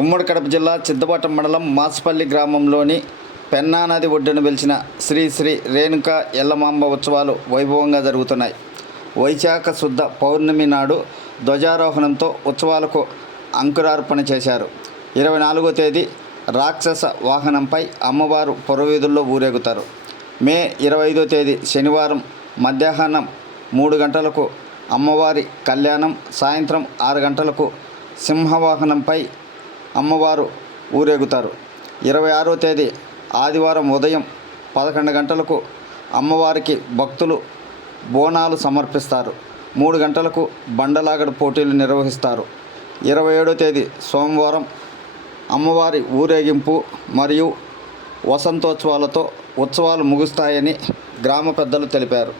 ఉమ్మడి కడప జిల్లా చిద్దపట్నం మండలం మాస్పల్లి గ్రామంలోని పెన్నా నది ఒడ్డున వెలిచిన శ్రీ శ్రీ రేణుక ఎల్లమాంబ ఉత్సవాలు వైభవంగా జరుగుతున్నాయి. వైశాఖ శుద్ధ పౌర్ణమి నాడు ధ్వజారోహణంతో ఉత్సవాలకు అంకురార్పణ చేశారు. ఇరవై నాలుగో తేదీ రాక్షస వాహనంపై అమ్మవారు పొరవీధుల్లో ఊరేగుతారు. మే ఇరవై ఐదో తేదీ శనివారం మధ్యాహ్నం మూడు గంటలకు అమ్మవారి కళ్యాణం సాయంత్రం ఆరు గంటలకు సింహవాహనంపై అమ్మవారు ఊరేగుతారు. ఇరవై ఆరో తేదీ ఆదివారం ఉదయం పదకొండు గంటలకు అమ్మవారికి భక్తులు బోనాలు సమర్పిస్తారు. మూడు గంటలకు బండలాగడ పోటీలు నిర్వహిస్తారు. ఇరవై ఏడో తేదీ సోమవారం అమ్మవారి ఊరేగింపు మరియు వసంతోత్సవాలతో ఉత్సవాలు ముగుస్తాయని గ్రామ పెద్దలు తెలిపారు.